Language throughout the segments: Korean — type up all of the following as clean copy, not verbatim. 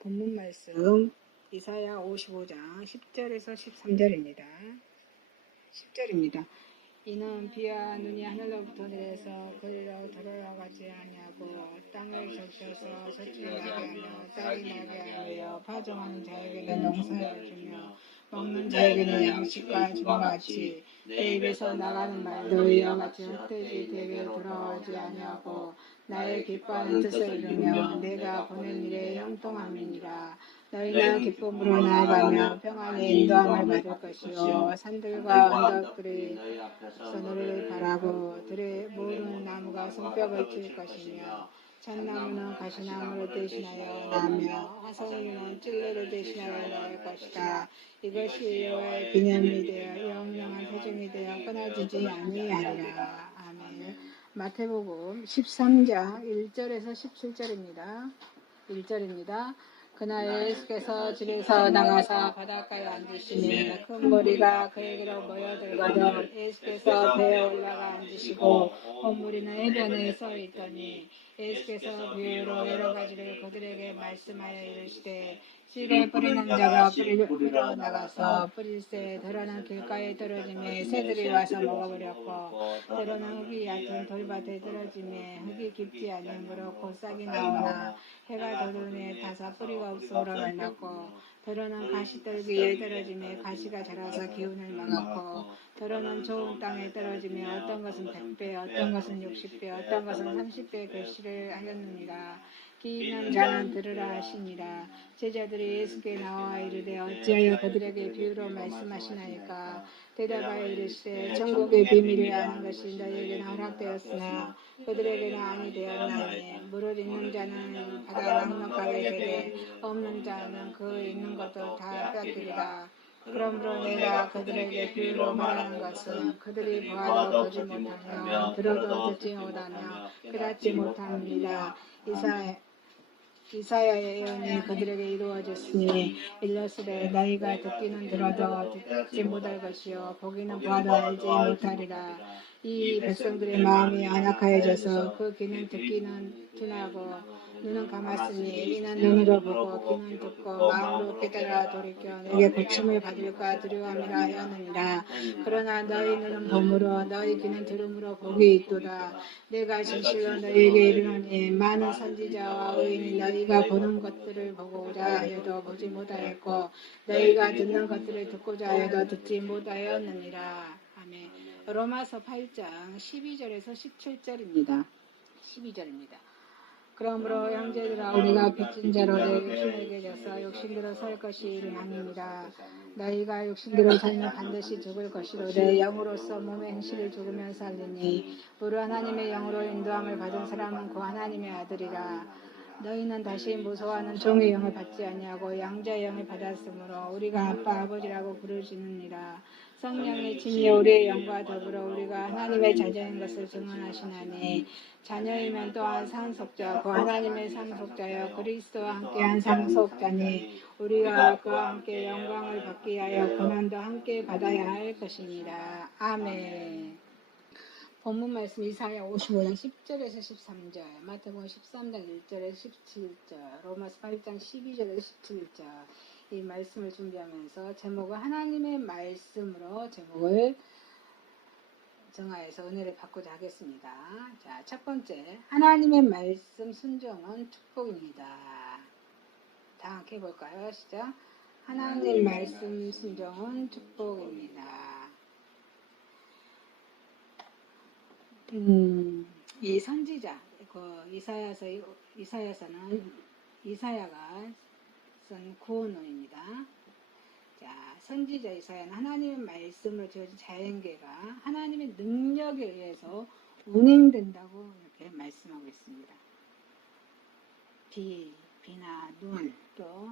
본문 말씀 이사야 55장 10절에서 13절입니다. 10절입니다. 이는 비와 눈이 하늘로부터 내려서 그리로 들어가지 아니하고 땅을 적셔서 젖이 나게 하며 쌀이 나게 하며 파종하는 자에게는 농사를 주며 먹는 자에게는 양식과 주와 같이 내 입에서 나가는 말도 이와 같이 헛되이 되게 돌아오지 아니하고 나의 기뻐하는 뜻을 이루며 내가 보낸 일에 형통함이니라. 너희는 기쁨으로 나아가며 평안의 인도함을 받을 것이요 산들과 언덕들이 너희를 바라고 들에 모르는 나무가 손뼉을 칠 것이며 잣나무는 가시나무를 대신하여 나며 화석류는 찔레를 대신하여 나올 것이다. 이것이 여호와의 기념이 되어 영영한 표징이 되어 끊어지지 아니하리라. 아멘. 마태복음 13장 1절에서 17절입니다. 1절입니다. 그날 예수께서 집에서 나가사 바닷가에 앉으시니 큰 무리가 그에게로 모여들거든 예수께서 배에 올라가 앉으시고 온 무리는 해변에 서 있더니 예수께서 비유로 여러 가지를 그들에게 말씀하여 이르시되 씨를 뿌리는 자가 뿌리러 나가서 뿌릴새 때로는 길가에 떨어지매 새들이 와서 먹어버렸고 때로는 흙이 얕은 돌밭에 떨어지매 흙이 깊지 않으므로 곧 싹이 나오나 해가 돋음에 타서 뿌리가 없으므로 말랐고 때로는 가시떨기에 떨어지매 가시가 자라서 기운을 막았고 때로는 좋은 땅에 떨어지며 어떤 것은 100배 어떤 것은 60배 어떤 것은 30배 결실을 하였느니라. 귀 있는 자는 들으라 하시니라. 제자들이 예수께 나와 이르되 어찌하여 그들에게 비유로 말씀하시나이까. 대답하여 이르시되 천국의 비밀을 아는 것이 너희에게는 허락되었으나 그들에게는 아니 되었나니 물을 있는 자는 받아 넉넉하게 되되 없는 자는 그 있는 것도 다 뺏기리라. 그러므로 내가 그들에게 비유로 말하는 것은 그들이 보아도 보지 못하며 들어도 듣지 못하며 깨닫지 못합니다. 이사야의 예언이 그들에게 이루어졌으니 일러스되 너희가 듣기는 들어도 듣지 못할 것이요 보기는 보아도 알지 못하리라. 이 백성들의 마음이 안악하여져서 그 귀는 듣기는 둔하고 눈은 감았으니 이는 눈으로 보고 귀는 듣고 마음으로 깨달아 돌이켜 내게 고침을 받을까 두려움이라 하였느니라. 그러나 너희 눈은 봄으로 너희 귀는 들음으로 복이 있도다. 내가 진실로 너희에게 이르노니 많은 선지자와 의인이 너희가 보는 것들을 보고자 하여도 보지 못하였고 너희가 듣는 것들을 듣고자 하여도 듣지 못하였느니라. 아멘. 로마서 8장 12절에서 17절입니다. 12절입니다. 그러므로 형제들아 우리가 빚진 자로 내 육신에게 져서 욕심대로 살 것이 이르나니라. 너희가 욕심대로 살면 반드시 죽을 것이로되 영으로서 몸의 행실을 죽으면 살리니 우리 하나님의 영으로 인도함을 받은 사람은 그 하나님의 아들이라. 너희는 다시 무서워하는 종의 영을 받지 아니하고 양자의 영을 받았으므로 우리가 아빠 아버지라고 부르시느니라. 성령의 친히 우리의 영과 더불어 우리가 하나님의 자녀인 것을 증언하시나니 자녀이면 또한 상속자 그 하나님의 상속자여 그리스도와 함께한 상속자니 우리가 그와 함께 영광을 받기 위하여 고난도 함께 받아야 할 것입니다. 아멘. 본문 말씀 이사야 55장 10절에서 13절, 마태복음 13장 1절에서 17절, 로마서 8장 12절에서 17절 이 말씀을 준비하면서 제목을 하나님의 말씀으로 제목을 정하여서 은혜를 받고자 하겠습니다. 자, 첫 번째 하나님의 말씀 순종은 축복입니다. 다 함께 해볼까요? 시작. 하나님의 말씀 순종은 축복입니다. 이 선지자, 그 이사야서는 이사야가 쓴 구원론입니다. 자, 선지자 이사야는 하나님의 말씀으로 지어진 자연계가 하나님의 능력에 의해서 운행된다고 이렇게 말씀하고 있습니다. 비나 눈, 또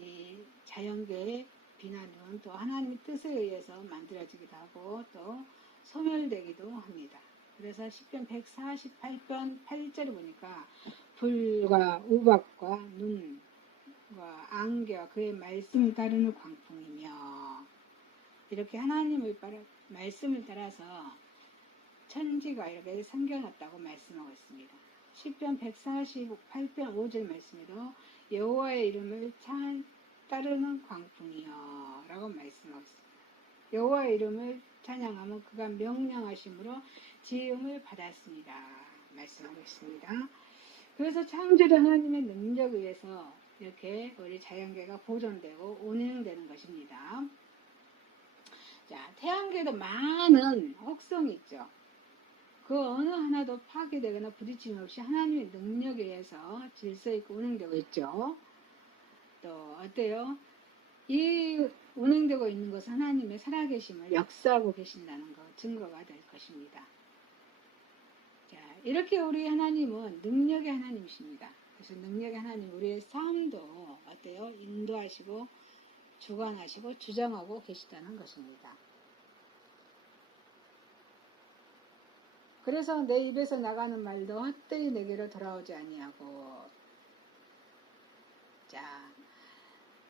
이 자연계의 비나 눈, 또 하나님의 뜻에 의해서 만들어지기도 하고 또 소멸되기도 합니다. 그래서 시편 148편 8절을 보니까 불과 우박과 눈과 안개와 그의 말씀을 따르는 광풍이며 이렇게 하나님의 말씀을 따라서 천지가 이렇게 생겨났다고 말씀하고 있습니다. 시편 148편 5절 말씀에도 여호와의 이름을 따르는 광풍이여 라고 말씀하고 있습니다. 여호와의 이름을 찬양하면 그가 명령하심으로 지음을 받았습니다. 말씀하고 있습니다. 그래서 창조주 하나님의 능력에 의해서 이렇게 우리 자연계가 보존되고 운행되는 것입니다. 자, 태양계도 많은 혹성이 있죠. 그 어느 하나도 파괴되거나 부딪힘 없이 하나님의 능력에 의해서 질서 있고 운행되고 있죠. 또 어때요? 이 운행되고 있는 것은 하나님의 살아계심을 역사하고 계신다는 것 증거가 될 것입니다. 자, 이렇게 우리 하나님은 능력의 하나님이십니다. 그래서 능력의 하나님 우리의 삶도 어때요? 인도하시고 주관하시고 주장하고 계시다는 것입니다. 그래서 내 입에서 나가는 말도 헛되이 내게로 돌아오지 아니하고. 자,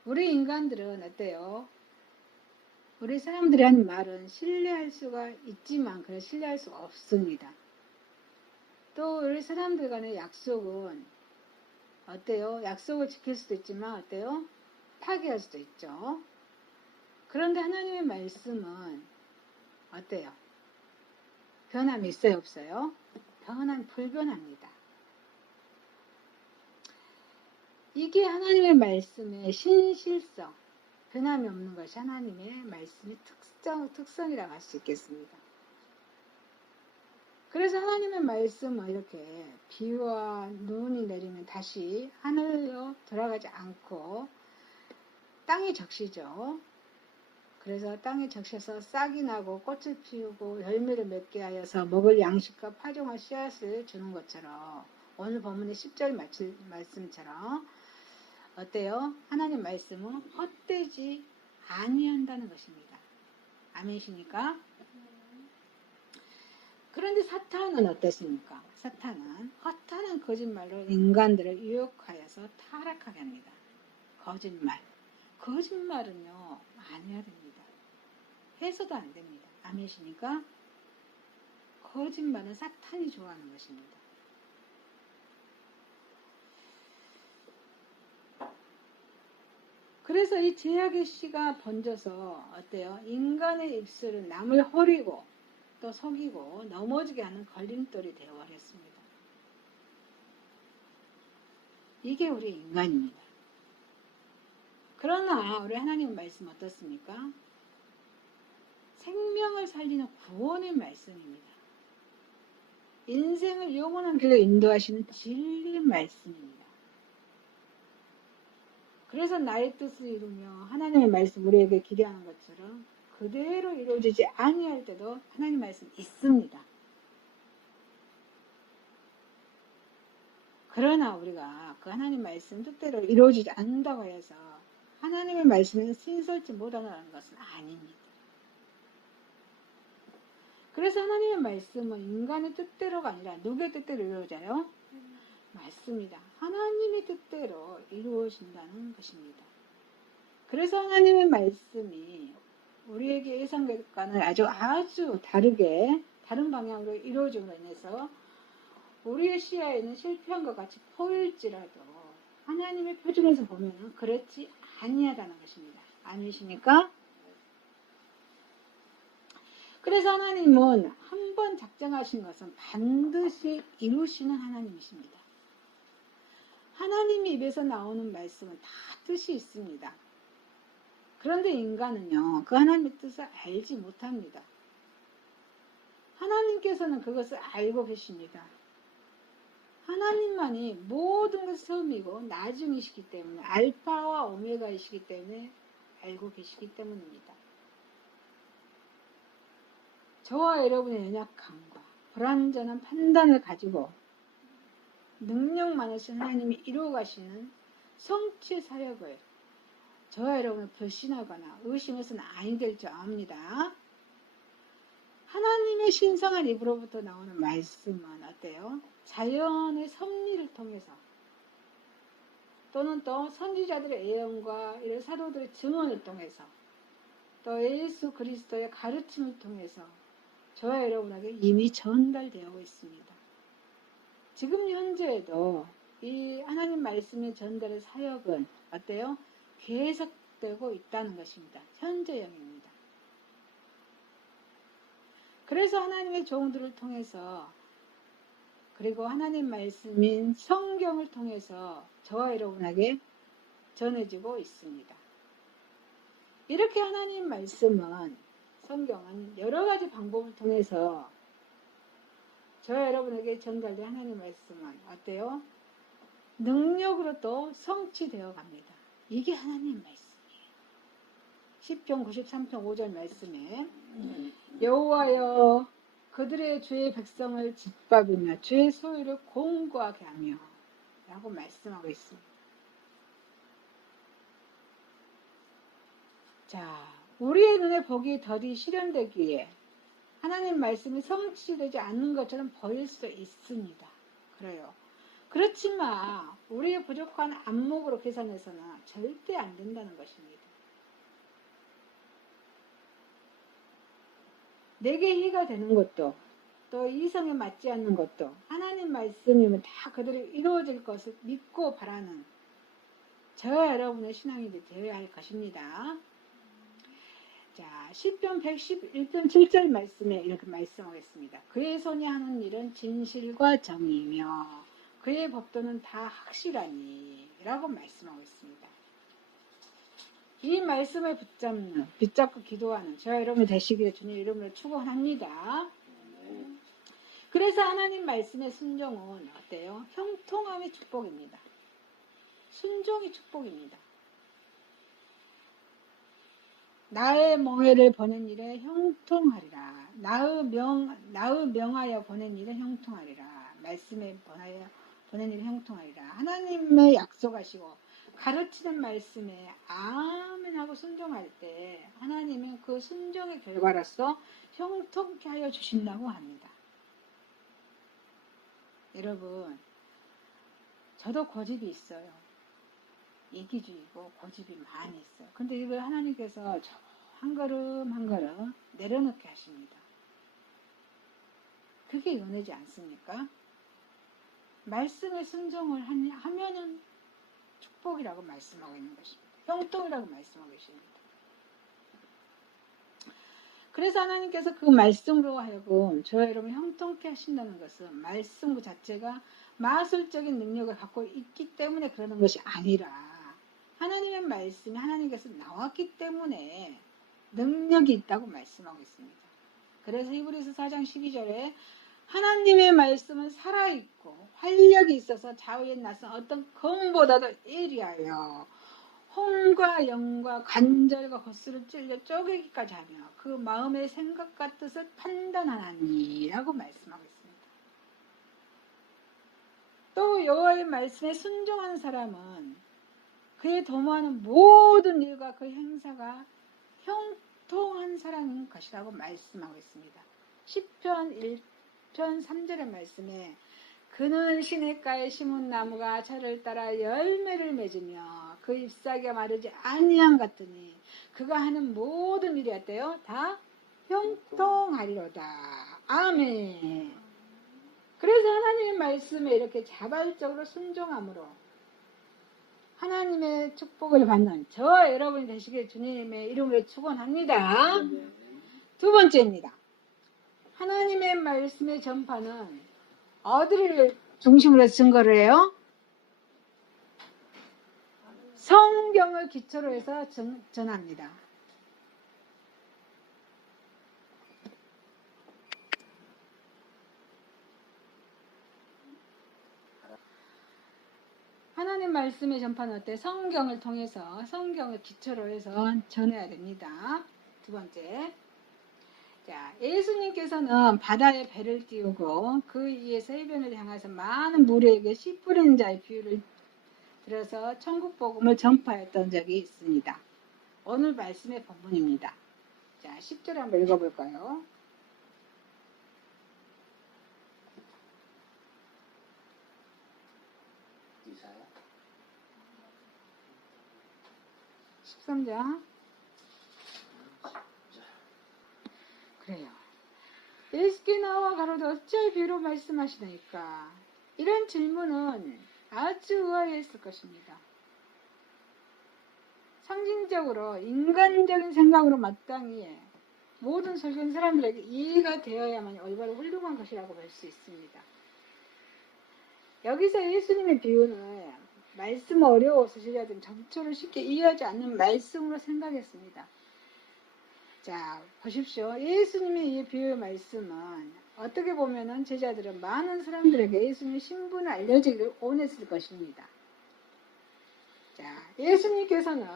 우리 인간들은 어때요? 우리 사람들이 하는 말은 신뢰할 수가 있지만 그래 신뢰할 수가 없습니다. 또 우리 사람들 간의 약속은 어때요? 약속을 지킬 수도 있지만 어때요? 파기할 수도 있죠. 그런데 하나님의 말씀은 어때요? 변함이 있어요? 없어요? 불변합니다. 이게 하나님의 말씀의 신실성, 변함이 없는 것이 하나님의 말씀의 특성이라고 할 수 있겠습니다. 그래서 하나님의 말씀은 이렇게 비와 눈이 내리면 다시 하늘로 돌아가지 않고 땅에 적시죠. 그래서 땅에 적셔서 싹이 나고 꽃을 피우고 열매를 맺게 하여서 먹을 양식과 파종할 씨앗을 주는 것처럼 오늘 본문의 10절 말씀처럼 어때요? 하나님 말씀은 헛되지 아니한다는 것입니다. 아멘이십니까? 그런데 사탄은 어떻습니까? 사탄은 허탄한 거짓말로 인간들을 유혹하여서 타락하게 합니다. 거짓말은요 안 해야 됩니다. 해서도 안 됩니다. 아멘이십니까? 거짓말은 사탄이 좋아하는 것입니다. 그래서 이 제약의 씨가 번져서 어때요? 인간의 입술은 남을 허리고 또 속이고 넘어지게 하는 걸림돌이 되어버렸습니다. 이게 우리 인간입니다. 그러나 우리 하나님 말씀 어떻습니까? 생명을 살리는 구원의 말씀입니다. 인생을 영원한 길로 인도하시는 진리의 말씀입니다. 그래서 나의 뜻을 이루며 하나님의 말씀 우리에게 기대하는 것처럼 그대로 이루어지지 아니할 때도 하나님 말씀 있습니다. 그러나 우리가 그 하나님 말씀 뜻대로 이루어지지 않는다고 해서 하나님의 말씀에는 신설치 못하는 것은 아닙니다. 그래서 하나님의 말씀은 인간의 뜻대로가 아니라 누구의 뜻대로 이루어져요? 맞습니다. 하나님의 뜻대로 이루어진다는 것입니다. 그래서 하나님의 말씀이 우리에게 예상과는 아주 다르게 다른 방향으로 이루어짐으로 인해서 우리의 시야에는 실패한 것 같이 보일지라도 하나님의 표준에서 보면 그렇지 아니하다는 것입니다. 아니십니까? 그래서 하나님은 한 번 작정하신 것은 반드시 이루시는 하나님이십니다. 하나님의 입에서 나오는 말씀은 다 뜻이 있습니다. 그런데 인간은요, 그 하나님의 뜻을 알지 못합니다. 하나님께서는 그것을 알고 계십니다. 하나님만이 모든 것을 처음이고 나중이시기 때문에 알파와 오메가이시기 때문에 알고 계시기 때문입니다. 저와 여러분의 연약함과 불완전한 판단을 가지고 능력 많으신 하나님이 이루어가시는 성취 사역을 저와 여러분은 불신하거나 의심해서는 아니 될 줄 압니다. 하나님의 신성한 입으로부터 나오는 말씀은 어때요? 자연의 섭리를 통해서 또는 또 선지자들의 예언과 이런 사도들의 증언을 통해서 또 예수 그리스도의 가르침을 통해서 저와 여러분에게 이미 전달되어 있습니다. 지금 현재에도 이 하나님 말씀의 전달의 사역은 어때요? 계속되고 있다는 것입니다. 현재형입니다. 그래서 하나님의 종들을 통해서 그리고 하나님 말씀인 성경을 통해서 저와 여러분에게 전해지고 있습니다. 이렇게 하나님 말씀은 성경은 여러 가지 방법을 통해서 저와 여러분에게 전달된 하나님 말씀은 어때요? 능력으로 또 성취되어 갑니다. 이게 하나님 말씀이에요. 시편 93편 5절 말씀에 여호와여 그들의 주의 백성을 짓밟으며 주의 소유를 공고하게 하며 라고 말씀하고 있습니다. 자, 우리의 눈에 보기 더디 실현되기에 하나님 말씀이 성취되지 않는 것처럼 보일 수 있습니다. 그래요. 그렇지만 우리의 부족한 안목으로 계산해서는 절대 안 된다는 것입니다. 내게 해가 되는 것도 또 이성에 맞지 않는 것도 하나님 말씀이면 다 그대로 이루어질 것을 믿고 바라는 저와 여러분의 신앙이 되어야 할 것입니다. 자, 시편 111편 7절 말씀에 이렇게 말씀하겠습니다. 그의 손이 하는 일은 진실과 정의이며 그의 법도는 다 확실하니 라고 말씀하고 있습니다. 이 말씀을 붙잡고 기도하는 저와 여러분이 되시기를 주님 이름으로 축원합니다. 그래서 하나님 말씀의 순종은 어때요? 형통함의 축복입니다. 순종이 축복입니다. 나의 멍에를 보낸 일에 형통하리라. 나의 명하여 보낸 일에 형통하리라. 말씀에 보낸 일에 형통하리라. 하나님의 약속하시고 가르치는 말씀에 아멘 하고 순종할 때 하나님은 그 순종의 결과로서 형통케 하여 주신다고 합니다. 여러분, 저도 고집이 있어요. 이기주의고 고집이 많이 있어요. 근데 이걸 하나님께서 한 걸음 한 걸음 내려놓게 하십니다. 그게 은혜지 않습니까? 말씀에 순종을 하면은 축복이라고 말씀하고 있는 것입니다. 형통이라고 말씀하고 계십니다. 그래서 하나님께서 그 말씀으로 하여금 저와 여러분 형통케 하신다는 것은 말씀 그 자체가 마술적인 능력을 갖고 있기 때문에 그러는 것이 아니라 하나님의 말씀이 하나님께서 나왔기 때문에 능력이 있다고 말씀하고 있습니다. 그래서 히브리서 4장 12절에 하나님의 말씀은 살아있고 활력이 있어서 좌우에 낯선 어떤 검보다도 예리하여 혼과 영과 관절과 겉수를 찔려 쪼개기까지 하며 그 마음의 생각과 뜻을 판단하나니 라고 말씀하고 있습니다. 또 여호와의 말씀에 순종하는 사람은 그의 도모하는 모든 일과 그 행사가 형통한 사람인 것이라고 말씀하고 있습니다. 시편 1편 3절의 말씀에 그는 시냇가에 심은 나무가 철을 따라 열매를 맺으며 그 잎사귀가 마르지 아니함 같으니 그가 하는 모든 일이 어때요? 다 형통하리로다. 아멘. 그래서 하나님의 말씀에 이렇게 자발적으로 순종함으로 하나님의 축복을 받는 저와 여러분이 되시길 주님의 이름으로 축원합니다. 두 번째입니다. 하나님의 말씀의 전파는 어디를 중심으로 증거를 해요? 성경을 기초로 해서 전합니다. 하나님 말씀의 전파는 어때? 성경을 통해서 성경을 기초로 해서 전해야 됩니다. 두 번째. 자, 예수님께서는 바다에 배를 띄우고 그 위에서 해변을 향해서 많은 무리에게 씨 뿌리는 자의 비유를 들어서 천국 복음을 전파했던 적이 있습니다. 오늘 말씀의 본문입니다. 자, 10절 한번 읽어볼까요? 이사야 13장. 그래요. 예수께 나와 가로되 어찌하여 비유로 말씀하시나이까? 이런 질문은 아주 의아했을 것입니다. 상징적으로 인간적인 생각으로 마땅히 모든 설교는 사람들에게 이해가 되어야만 올바로 훌륭한 것이라고 볼 수 있습니다. 여기서 예수님의 비유는 말씀 어려워서 제자들은 정초를 쉽게 이해하지 않는 말씀으로 생각했습니다. 자, 보십시오. 예수님의 이 비유의 말씀은 어떻게 보면은 제자들은 많은 사람들에게 예수님의 신분을 알려주기를 원했을 것입니다. 자, 예수님께서는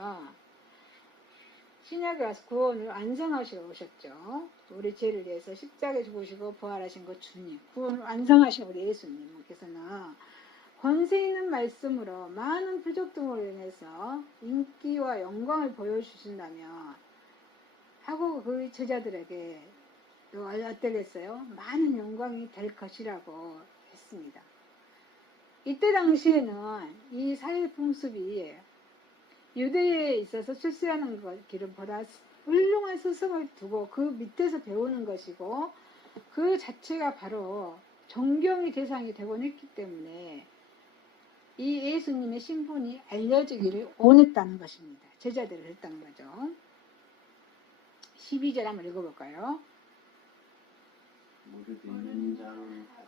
신약에 와서 구원을 완성하시러 오셨죠. 우리 죄를 위해서 십자가에 죽으시고 부활하신 것 주님, 구원을 완성하신 우리 예수님께서는 권세 있는 말씀으로 많은 표적 등으로 인해서 인기와 영광을 보여주신다면 하고 그 제자들에게 또 어떻겠어요? 많은 영광이 될 것이라고 했습니다. 이때 당시에는 이 사회 풍습이 유대에 있어서 출세하는 길보다 훌륭한 스승을 두고 그 밑에서 배우는 것이고 그 자체가 바로 존경의 대상이 되곤 했기 때문에 이 예수님의 신분이 알려지기를 원했다는 것입니다. 제자들을 했다는 거죠. 12절 한번 읽어볼까요?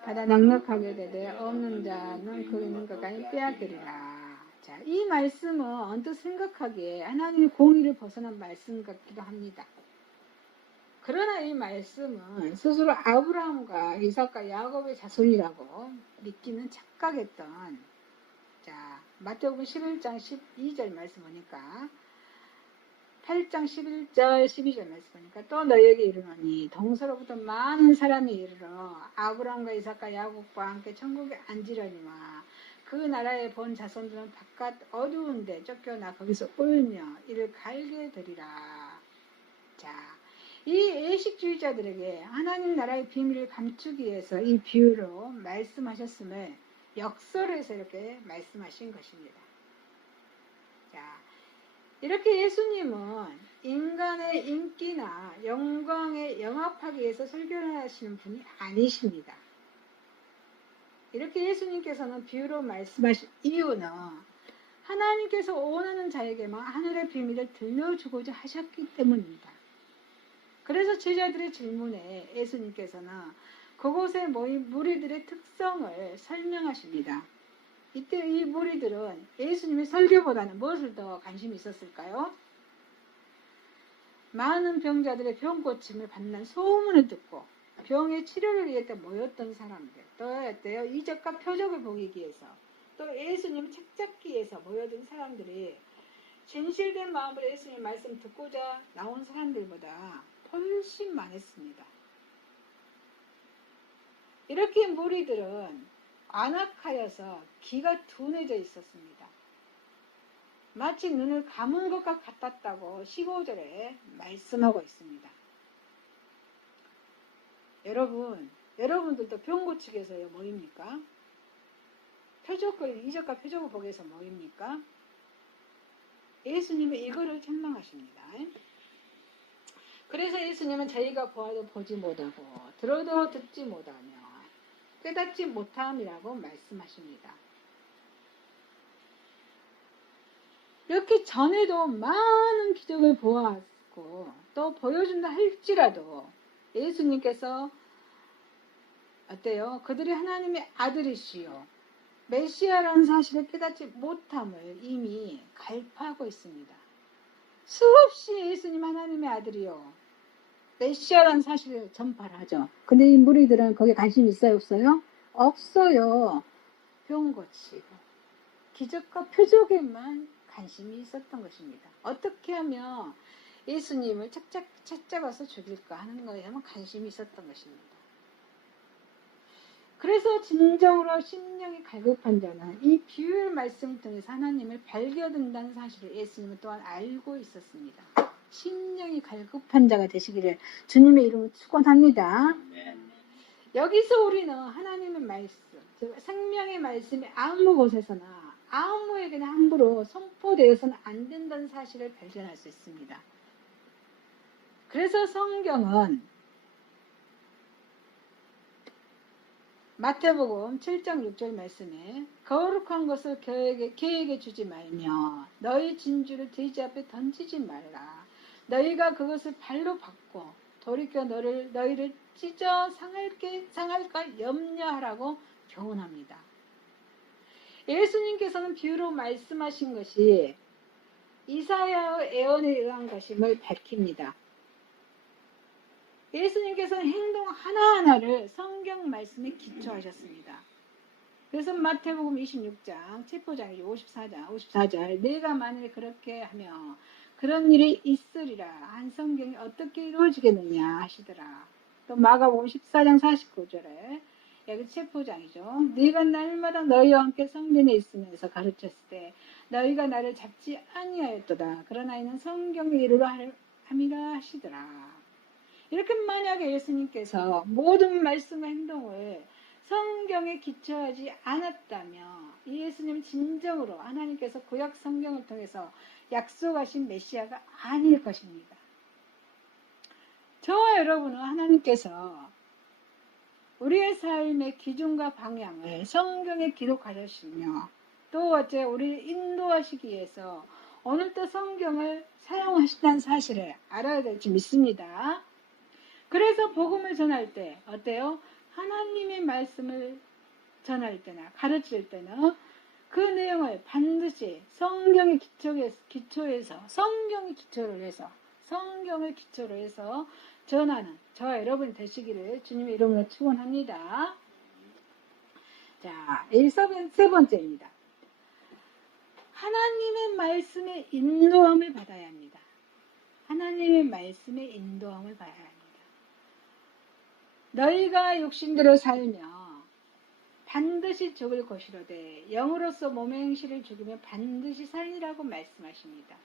받아 넉넉하게 되되 없는 자는 그 있는 것까지 빼앗기리라. 자, 이 말씀은 언뜻 생각하기에 하나님의 공의를 벗어난 말씀 같기도 합니다. 그러나 이 말씀은 스스로 아브라함과 이삭과 야곱의 자손이라고 믿기는 착각했던, 자, 마태복음 11장 12절 말씀 보니까 8장 11절 12절 말씀 보니까 또 너희에게 이르노니 동서로부터 많은 사람이 이르러 아브라함과 이삭과 야곱과 함께 천국에 앉으려니와 그 나라에 본 자손들은 바깥 어두운데 쫓겨나 거기서 울며 이를 갈게 되리라. 자, 이 애식주의자들에게 하나님 나라의 비밀을 감추기 위해서 이 비유로 말씀하셨음을 역설에서 이렇게 말씀하신 것입니다. 자, 이렇게 예수님은 인간의 인기나 영광에 영합하기 위해서 설교를 하시는 분이 아니십니다. 이렇게 예수님께서는 비유로 말씀하신 이유는 하나님께서 원하는 자에게만 하늘의 비밀을 들려주고자 하셨기 때문입니다. 그래서 제자들의 질문에 예수님께서는 그곳에 모인 무리들의 특성을 설명하십니다. 이때 이 무리들은 예수님의 설교보다는 무엇을 더 관심이 있었을까요? 많은 병자들의 병 고침을 받는 소문을 듣고 병의 치료를 위해 모였던 사람들, 또 어때요? 이적과 표적을 보기 위해서, 또 예수님을 책잡기 위해서 모여든 사람들이 진실된 마음으로 예수님의 말씀 듣고자 나온 사람들보다 훨씬 많았습니다. 이렇게 무리들은 안악하여서 귀가 둔해져 있었습니다. 마치 눈을 감은 것과 같았다고 15절에 말씀하고 있습니다. 여러분들도 병 고치기 위해서 모입니까? 이적과 표적을 보기 위해서 모입니까? 예수님은 이거를 책망하십니다. 그래서 예수님은 저희가 보아도 보지 못하고 들어도 듣지 못하며 깨닫지 못함이라고 말씀하십니다. 이렇게 전에도 많은 기적을 보았고 또 보여준다 할지라도 예수님께서 어때요? 그들이 하나님의 아들이시요 메시아라는 사실을 깨닫지 못함을 이미 갈파하고 있습니다. 수없이 예수님 하나님의 아들이요 메시아라는 사실을 전파를 하죠. 근데 이 무리들은 거기에 관심이 있어요? 없어요? 없어요. 병 고치고 기적과 표적에만 관심이 있었던 것입니다. 어떻게 하면 예수님을 찾아가서 죽일까 하는 거에만 관심이 있었던 것입니다. 그래서 진정으로 심령이 갈급한 자는 이 비유의 말씀을 통해서 하나님을 발견한다는 사실을 예수님은 또한 알고 있었습니다. 심령이 갈급한 자가 되시기를 주님의 이름으로 축원합니다. 여기서 우리는 하나님의 말씀, 즉 생명의 말씀이 아무 곳에서나 아무에게나 함부로 선포되어서는 안 된다는 사실을 발견할 수 있습니다. 그래서 성경은 마태복음 7장 6절 말씀에 거룩한 것을 개에게 주지 말며 너희 진주를 돼지 앞에 던지지 말라. 너희가 그것을 발로 받고 돌이켜 너희를 찢어 상할까 염려하라고 교훈합니다. 예수님께서는 비유로 말씀하신 것이 이사야의 예언에 의한 것임을 밝힙니다. 예수님께서는 행동 하나하나를 성경 말씀에 기초하셨습니다. 그래서 마태복음 26장, 첩보장이죠. 54절 내가 만일 그렇게 하며 그런 일이 있으리라 한 성경이 어떻게 이루어지겠느냐 하시더라. 또 마가복음 14장 49절에 여기 첩보장이죠. 네가 날마다 너희와 함께 성전에 있으면서 가르쳤을 때 너희가 나를 잡지 아니하였도다. 그러나 이는 성경을 이루려 함이라 하시더라. 이렇게 만약에 예수님께서 모든 말씀과 행동을 성경에 기초하지 않았다면 이 예수님은 진정으로 하나님께서 구약 성경을 통해서 약속하신 메시아가 아닐 것입니다. 저와 여러분은 하나님께서 우리의 삶의 기준과 방향을 성경에 기록하셨으며 또 어째 우리를 인도하시기 위해서 오늘도 성경을 사용하신다는 사실을 알아야 될지 믿습니다. 그래서 복음을 전할 때 어때요? 하나님의 말씀을 전할 때나 가르칠 때는 그 내용을 반드시 성경의 기초에서 성경을 기초로 해서 전하는 저와 여러분이 되시기를 주님의 이름으로 축원합니다. 자, 세 번째입니다. 하나님의 말씀의 인도함을 받아야 합니다. 하나님의 말씀의 인도함을 받아야 합니다. 너희가 육신대로 살며 반드시 죽을 것이로되 영으로서 몸의 행실을 죽이면 반드시 살리라고 말씀하십니다.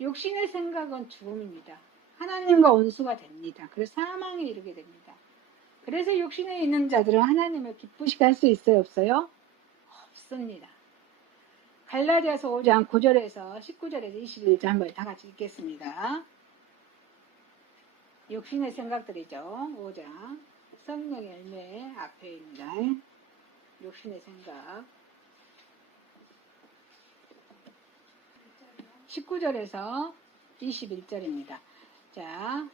육신의 생각은 죽음입니다. 하나님과 원수가 됩니다. 그래서 사망에 이르게 됩니다. 그래서 육신에 있는 자들은 하나님을 기쁘시게 할 수 있어요? 없어요? 없습니다. 갈라디아서 5장 9절에서 19절에서 21절 한번 다 같이 읽겠습니다. 육신의 생각들이죠. 5장 성령의 열매 앞에입니다. 육신의 생각 19절에서 21절입니다. 자,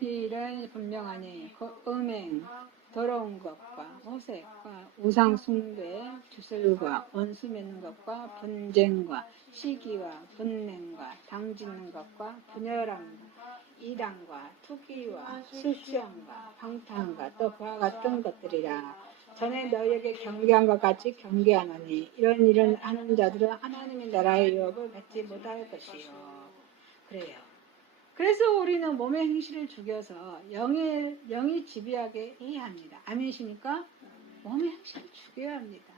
이런 분명하니 음행, 더러운 것과 호색과 우상 숭배, 주술과 원수 맺는 것과 분쟁과 시기와 분냄과 당짓는 것과 분열함과 이단과 투기와 술취함과 방탕과 또 그와 같은 것들이라. 전에 너희에게 경계한 것 같이 경계하노니 이런 일을 하는 자들은 하나님의 나라의 유업을 받지 못할 것이요. 그래요. 그래서 우리는 몸의 행실을 죽여서 영이 지배하게 해야 합니다. 아멘이십니까? 몸의 행실을 죽여야 합니다.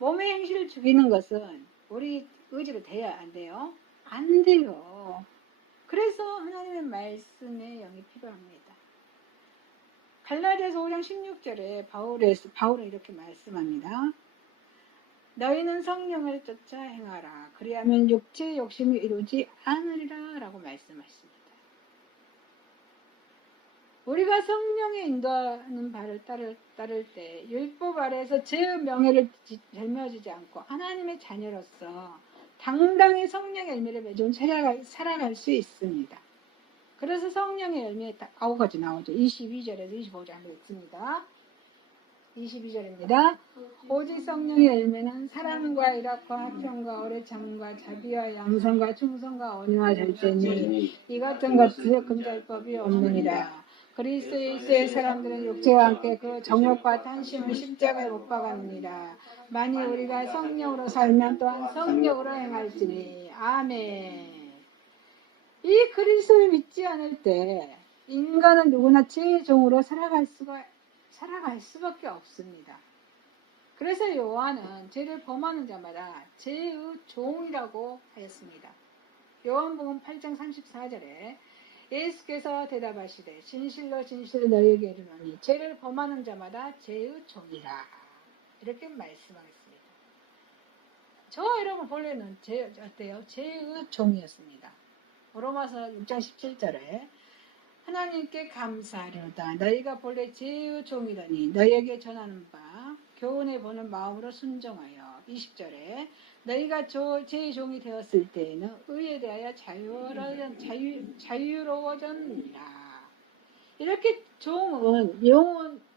몸의 행실을 죽이는 것은 우리 의지로 돼야 안 돼요? 안 돼요. 그래서 하나님의 말씀의 영이 필요합니다. 갈라디아서 5장 16절에 바울은 이렇게 말씀합니다. 너희는 성령을 쫓아 행하라. 그리하면 육체의 욕심을 이루지 않으리라 라고 말씀하십니다. 우리가 성령의 인도하는 바를 따를 때 율법 아래에서 죄의 명예를 짊어지지 않고 하나님의 자녀로서 당당히 성령의 열매를 맺으면 살아갈 수 있습니다. 그래서 성령의 열매 딱 9가지 나오죠. 22절에서 25절 한번 읽습니다. 22절입니다. 오직 성령의 열매는 사랑과 일합과 화평과 오래 참과 자비와 양선과 충성과 온유와 절제니 이 같은 것을 금지할 법이 없느니라. 그리스도 예수의 사람들은 육체와 함께 그 정욕과 탐심을 십자가에 못 박았느니라. 만일 우리가 성령으로 살면 또한 성령으로 행할지니. 아멘. 이 그리스도를 믿지 않을 때 인간은 누구나 죄의 종으로 살아갈 수밖에 없습니다. 그래서 요한은 죄를 범하는 자마다 죄의 종이라고 하였습니다. 요한복음 8장 34절에 예수께서 대답하시되 진실로 진실로 너희에게 이르노니 죄를 범하는 자마다 죄의 종이라 이렇게 말씀하겠습니다. 저와 여러분 본래는 어때요? 죄의 종이었습니다. 로마서 6장 17절에 하나님께 감사하려다. 너희가 본래 제의 종이더니 너희에게 전하는 바 교훈해 보는 마음으로 순종하여. 20절에 너희가 제의 종이 되었을 때에는 의에 대하여 자유로워졌느니라. 이렇게 종은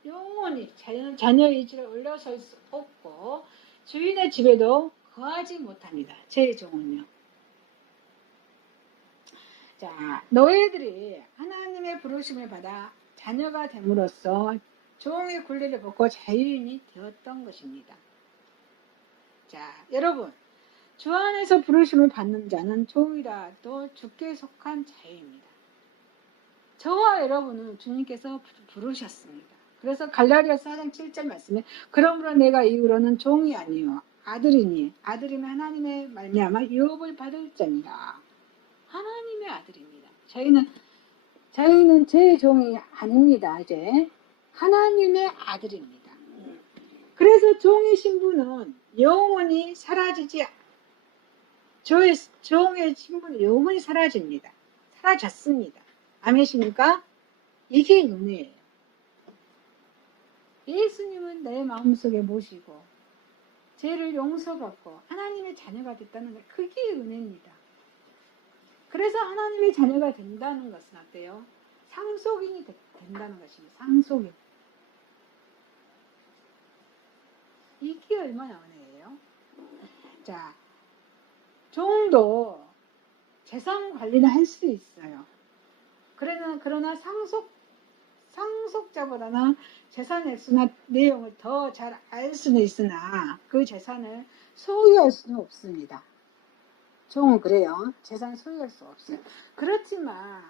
영원히 자녀의 의지를 올려설 수 없고 주인의 집에도 거하지 못합니다. 제의 종은요. 자, 너희들이 하나님의 부르심을 받아 자녀가 됨으로써 종의 굴레를 벗고 자유인이 되었던 것입니다. 자, 여러분, 주 안에서 부르심을 받는 자는 종이라도 주께 속한 자유입니다. 저와 여러분은 주님께서 부르셨습니다. 그래서 갈라디아서 4장 7절 말씀에 그러므로 내가 이후로는 종이 아니요 아들이니 아들이면 하나님의 말미암아 유업을 받을지니라. 하나님의 아들입니다. 저희는 제 종이 아닙니다. 이제 하나님의 아들입니다. 그래서 종의 신분은 영원히 사라지지, 종의 신분은 영원히 사라집니다. 사라졌습니다. 아멘이십니까? 이게 은혜예요. 예수님은 내 마음속에 모시고 죄를 용서받고 하나님의 자녀가 됐다는 것, 그게 은혜입니다. 그래서 하나님의 자녀가 된다는 것은 어때요? 상속인이 된다는 것입니다. 상속인. 이게 얼마나 은혜예요? 자, 종도 재산 관리는 할 수 있어요. 그러나 상속자보다는 재산 액수나 내용을 더 잘 알 수는 있으나 그 재산을 소유할 수는 없습니다. 종은 그래요. 재산 소유할 수 없어요. 그렇지만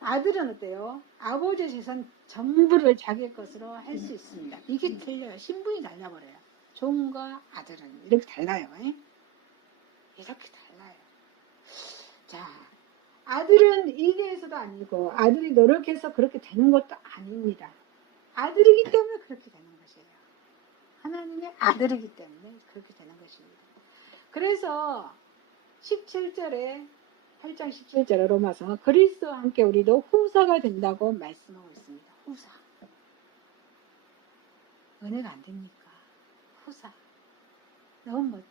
아들은 어때요? 아버지의 재산 전부를 자기 것으로 할 수 있습니다. 이게 틀려요. 신분이 달라버려요. 종과 아들은 이렇게 달라요. 이렇게 달라요. 자, 아들은 이계에서도 아니고 아들이 노력해서 그렇게 되는 것도 아닙니다. 아들이기 때문에 그렇게 되는 것이에요. 하나님의 아들이기 때문에 그렇게 되는 것입니다. 그래서 17절에 8장 17절에 로마서 그리스도와 함께 우리도 후사가 된다고 말씀하고 있습니다. 후사. 은혜가 안 됩니까? 후사. 너무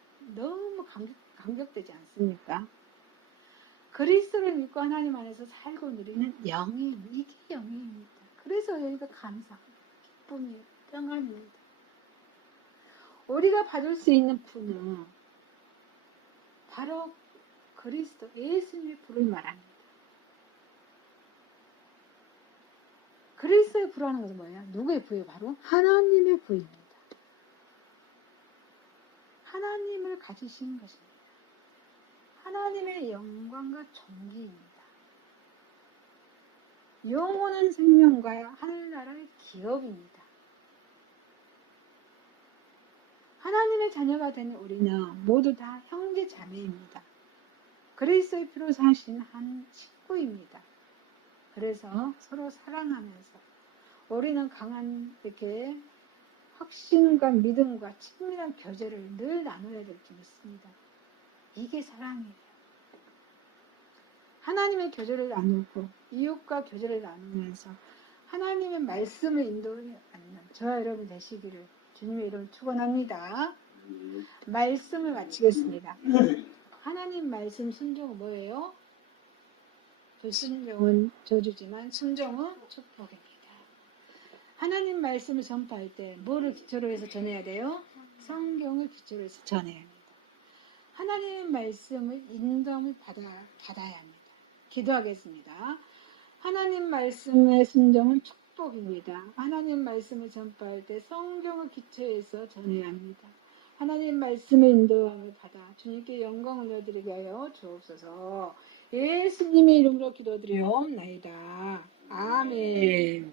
감격되지 않습니까? 그리스도를 믿고 하나님 안에서 살고 누리는 영예임, 이게 영예입니다. 그래서 여기가 감사, 기쁨이에요, 평안입니다. 우리가 받을 수 있는 부는 바로 그리스도, 예수님의 부를 말합니다. 그리스도의 부라는 것은 뭐예요? 누구의 부예요? 바로 하나님의 부입니다. 하나님을 가지신 것입니다. 하나님의 영광과 존귀입니다. 영원한 생명과 하늘나라의 기업입니다. 하나님의 자녀가 된 우리는 모두 다 형제 자매입니다. 그리스도의 피로 사신 한 식구입니다. 그래서 서로 사랑하면서 우리는 강한 이렇게 확신과 믿음과 친밀한 교제를 늘 나눠야 될 줄 믿습니다. 이게 사랑이에요. 하나님의 교제를 나누고 이웃과 교제를 나누면서 하나님의 말씀을 인도하는 저와 여러분 되시기를 주님의 이름으로 축원합니다. 말씀을 마치겠습니다. 하나님 말씀 순종은 뭐예요? 불순종은 저주지만 순종은 축복입니다. 하나님 말씀을 전파할 때 뭐를 기초로 해서 전해야 돼요? 성경을 기초로 해서 전해야 합니다. 하나님의 말씀을 인도함을 받아야 합니다. 기도하겠습니다. 하나님 말씀의 순종은 축복입니다. 하나님 말씀을 전파할 때 성경을 기초해서 전해야 합니다. 하나님 말씀의 인도함을 받아 주님께 영광을 올려드리게 하여 주옵소서. 예수님의 이름으로 기도드리옵나이다. 아멘.